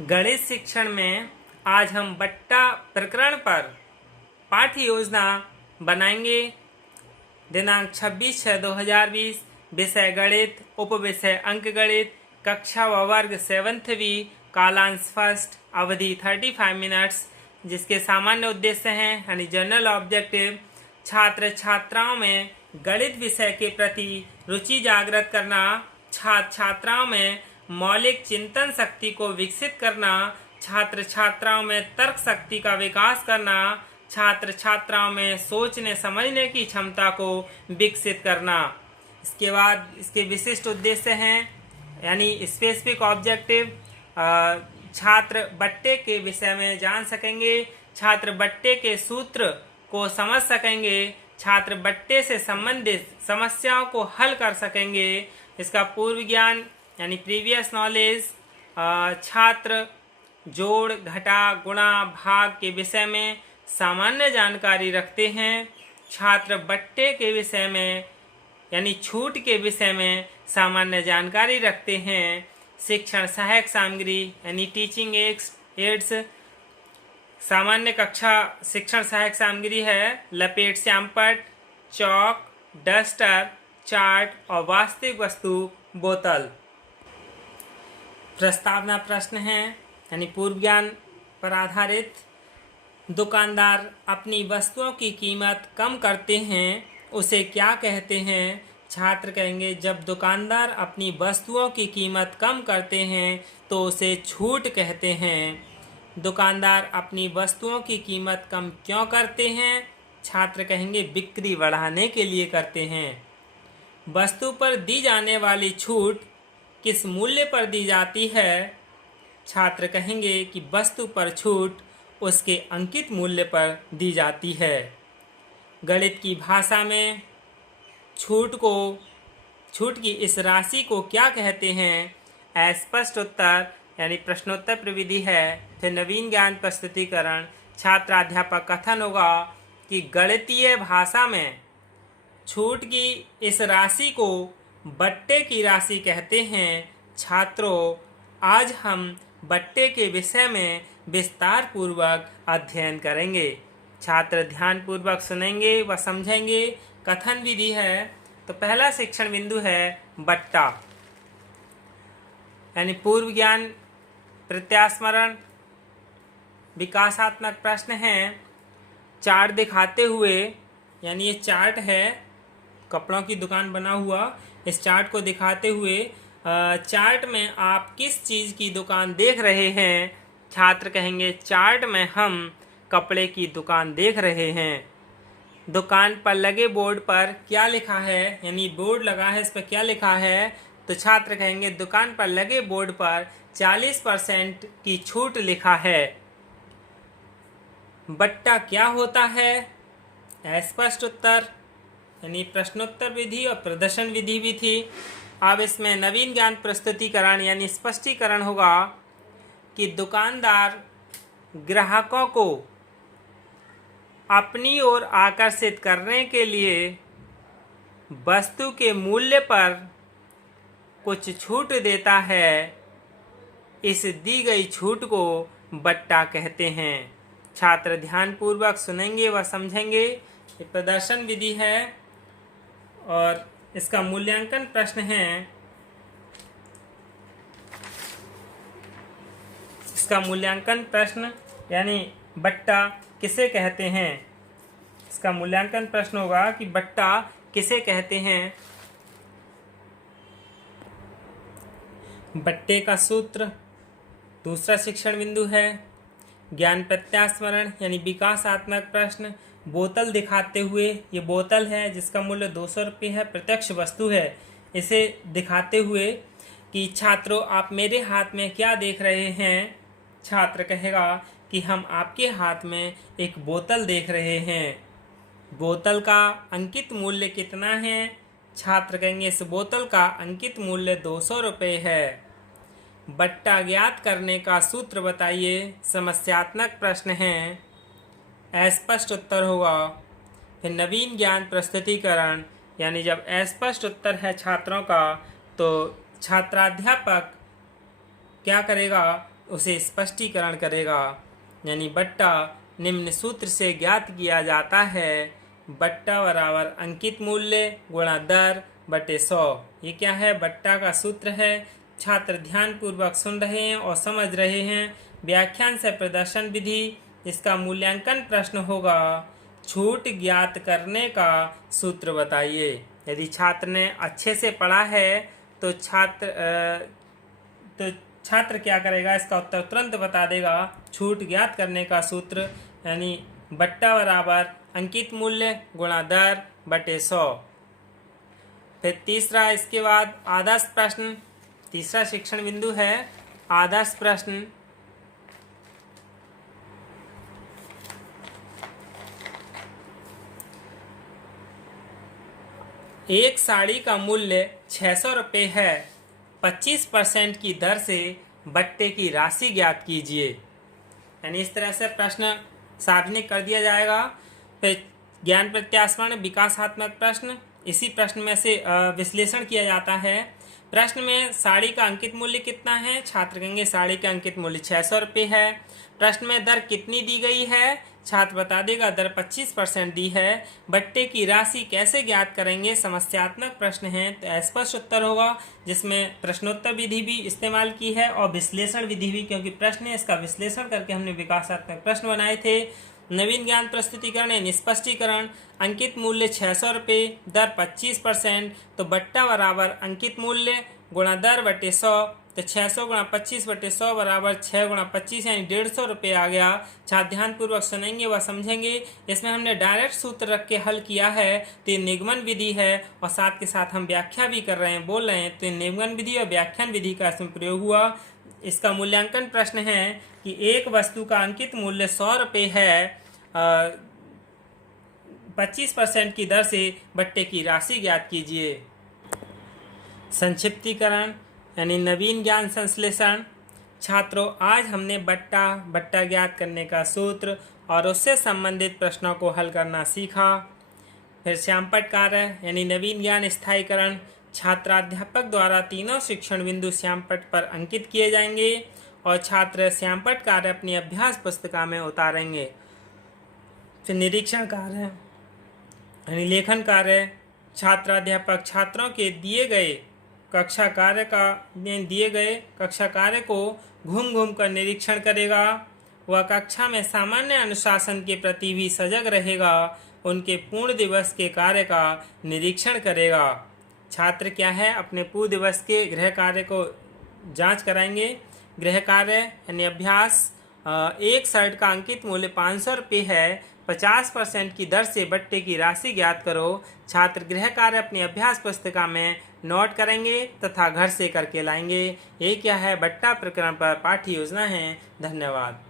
गणित शिक्षण में आज हम बट्टा प्रकरण पर पाठ्य योजना बनाएंगे। दिनांक 26/6/2020, विषय गणित, उपविषय अंक गणित, कक्षा व वर्ग 7वीं, कालांश फर्स्ट, अवधि 35 मिनट्स, जिसके सामान्य उद्देश्य हैं यानी जनरल ऑब्जेक्टिव छात्र छात्राओं में गणित विषय के प्रति रुचि जागृत करना, छात्र छात्राओं में मौलिक चिंतन शक्ति को विकसित करना, छात्र छात्राओं में तर्क शक्ति का विकास करना, छात्र छात्राओं में सोचने समझने की क्षमता को विकसित करना। इसके बाद इसके विशिष्ट उद्देश्य हैं यानी स्पेसिफिक ऑब्जेक्टिव, छात्र बट्टे के विषय में जान सकेंगे, छात्र बट्टे के सूत्र को समझ सकेंगे, छात्र बट्टे से संबंधित समस्याओं को हल कर सकेंगे। इसका पूर्व ज्ञान यानी प्रीवियस नॉलेज, छात्र जोड़ घटा गुणा भाग के विषय में सामान्य जानकारी रखते हैं, छात्र बट्टे के विषय में यानी छूट के विषय में सामान्य जानकारी रखते हैं। शिक्षण सहायक सामग्री यानी टीचिंग एड्स, सामान्य कक्षा शिक्षण सहायक सामग्री है लपेट श्यामपट्ट, चौक, डस्टर, चार्ट और वास्तविक वस्तु बोतल। प्रस्तावना प्रश्न है यानी पूर्व ज्ञान पर आधारित। दुकानदार अपनी वस्तुओं की कीमत कम करते हैं उसे क्या कहते हैं? छात्र कहेंगे जब दुकानदार अपनी वस्तुओं की कीमत कम करते हैं तो उसे छूट कहते हैं। दुकानदार अपनी वस्तुओं की कीमत कम क्यों करते हैं? छात्र कहेंगे बिक्री बढ़ाने के लिए करते हैं। वस्तु पर दी जाने वाली छूट किस मूल्य पर दी जाती है? छात्र कहेंगे कि वस्तु पर छूट उसके अंकित मूल्य पर दी जाती है। गणित की भाषा में छूट की इस राशि को क्या कहते हैं? अस्पष्ट उत्तर यानी प्रश्नोत्तर प्रविधि है। फिर नवीन ज्ञान प्रस्तुतिकरण, छात्राध्यापक कथन होगा कि गणितीय भाषा में छूट की इस राशि को बट्टे की राशि कहते हैं। छात्रों, आज हम बट्टे के विषय में विस्तार पूर्वक अध्ययन करेंगे। छात्र ध्यान पूर्वक सुनेंगे व समझेंगे। कथन विधि है तो पहला शिक्षण बिंदु है बट्टा यानी पूर्व ज्ञान प्रत्यास्मरण। विकासात्मक प्रश्न है चार्ट दिखाते हुए यानी ये चार्ट है कपड़ों की दुकान बना हुआ, इस चार्ट को दिखाते हुए चार्ट में आप किस चीज़ की दुकान देख रहे हैं? छात्र कहेंगे चार्ट में हम कपड़े की दुकान देख रहे हैं। दुकान पर लगे बोर्ड पर क्या लिखा है यानी बोर्ड लगा है, इस पर क्या लिखा है? तो छात्र कहेंगे दुकान पर लगे बोर्ड पर 40% की छूट लिखा है। बट्टा क्या होता है? अस्पष्ट उत्तर यानी प्रश्नोत्तर विधि और प्रदर्शन विधि भी थी। अब इसमें नवीन ज्ञान प्रस्तुतिकरण यानी स्पष्टीकरण होगा कि दुकानदार ग्राहकों को अपनी ओर आकर्षित करने के लिए वस्तु के मूल्य पर कुछ छूट देता है। इस दी गई छूट को बट्टा कहते हैं। छात्र ध्यानपूर्वक सुनेंगे व समझेंगे। ये प्रदर्शन विधि है और इसका मूल्यांकन प्रश्न है। इसका मूल्यांकन प्रश्न यानी बट्टा किसे कहते हैं? इसका मूल्यांकन प्रश्न होगा कि बट्टा किसे कहते हैं? बट्टे का सूत्र दूसरा शिक्षण बिंदु है। ज्ञान प्रत्यास्मरण यानी विकासात्मक प्रश्न। बोतल दिखाते हुए, ये बोतल है जिसका मूल्य 200 रुपये है, प्रत्यक्ष वस्तु है। इसे दिखाते हुए कि छात्रों आप मेरे हाथ में क्या देख रहे हैं? छात्र कहेगा कि हम आपके हाथ में एक बोतल देख रहे हैं। बोतल का अंकित मूल्य कितना है? छात्र कहेंगे इस बोतल का अंकित मूल्य 200 रुपये है। बट्टा ज्ञात करने का सूत्र बताइए। समस्यात्मक प्रश्न है, अस्पष्ट उत्तर होगा। फिर नवीन ज्ञान प्रस्तुतिकरण यानी जब अस्पष्ट उत्तर है छात्रों का तो छात्राध्यापक क्या करेगा? उसे स्पष्टीकरण करेगा। यानी बट्टा निम्न सूत्र से ज्ञात किया जाता है, बट्टा बराबर अंकित मूल्य गुणा दर बटे 100। ये क्या है? बट्टा का सूत्र है। छात्र ध्यानपूर्वक सुन रहे हैं और समझ रहे हैं। व्याख्यान से प्रदर्शन विधि, इसका मूल्यांकन प्रश्न होगा, छूट ज्ञात करने का सूत्र बताइए। यदि छात्र ने अच्छे से पढ़ा है तो छात्र क्या करेगा? इसका उत्तर तुरंत बता देगा। छूट ज्ञात करने का सूत्र यानी बट्टा बराबर अंकित मूल्य गुणा दर बटे 100। फिर तीसरा, इसके बाद आदर्श प्रश्न। तीसरा शिक्षण बिंदु है आदर्श प्रश्न। एक साड़ी का मूल्य 600 रुपये है। 25% की दर से बट्टे की राशि ज्ञात कीजिए। यानी इस तरह से प्रश्न सार्वजनिक कर दिया जाएगा। फिर ज्ञान प्रत्यास्पण विकासात्मक प्रश्न, इसी प्रश्न में से विश्लेषण किया जाता है। प्रश्न में साड़ी का अंकित मूल्य कितना है? छात्र कहेंगे साड़ी का अंकित मूल्य 600 रुपये है। प्रश्न में दर कितनी दी गई है? छात्र बता देगा दर 25% दी है। बट्टे की राशि कैसे ज्ञात करेंगे? समस्यात्मक प्रश्न है तो स्पष्ट उत्तर होगा, जिसमें प्रश्नोत्तर विधि भी इस्तेमाल की है और विश्लेषण विधि भी, क्योंकि प्रश्न है इसका विश्लेषण करके हमने विकासात्मक प्रश्न बनाए थे। नवीन ज्ञान प्रस्तुतिकरण यानी स्पष्टीकरण, अंकित मूल्य 600 रुपये, दर 25%, तो बट्टा बराबर अंकित मूल्य गुणा दर बटे 100। तो 600 गुणा 25 बटे 100 बराबर 6 गुणा 25 यानी 150 रुपये आ गया। छात्र ध्यानपूर्वक सुनेंगे व समझेंगे। इसमें हमने डायरेक्ट सूत्र रख के हल किया है, तो ये निगमन विधि है और साथ के साथ हम व्याख्या भी कर रहे हैं, बोल रहे हैं, तो निगमन विधि और व्याख्यान विधि का इसमें प्रयोग हुआ। इसका मूल्यांकन प्रश्न है कि एक वस्तु का अंकित मूल्य 100 रुपये है, 25% की दर से बट्टे की राशि ज्ञात कीजिए। संक्षिप्तीकरण यानी नवीन ज्ञान संश्लेषण। छात्रों, आज हमने बट्टा ज्ञात करने का सूत्र और उससे संबंधित प्रश्नों को हल करना सीखा। फिर श्यामपट्ट कार्य यानी नवीन ज्ञान स्थायीकरण। छात्राध्यापक द्वारा तीनों शिक्षण बिंदु श्यामपट्ट पर अंकित किए जाएंगे और छात्र श्यामपट्ट कार्य अपनी अभ्यास पुस्तिका में उतारेंगे। फिर निरीक्षण कार्य यानी लेखन कार्य। छात्राध्यापक छात्रों के दिए गए कक्षा कार्य को घूम घूम कर निरीक्षण करेगा। वह कक्षा में सामान्य अनुशासन के प्रति भी सजग रहेगा। उनके पूर्ण दिवस के कार्य का निरीक्षण करेगा। छात्र क्या है? अपने पूर्ण दिवस के गृह कार्य को जांच कराएंगे। गृह कार्य यानी अभ्यास। एक शर्ट का अंकित मूल्य 500 रुपये है। 50% की दर से बट्टे की राशि ज्ञात करो। छात्र गृह कार्य अपनी अभ्यास पुस्तिका में नोट करेंगे तथा घर से करके लाएंगे। ये क्या है? बट्टा प्रकरण पर पाठ्य योजना है। धन्यवाद।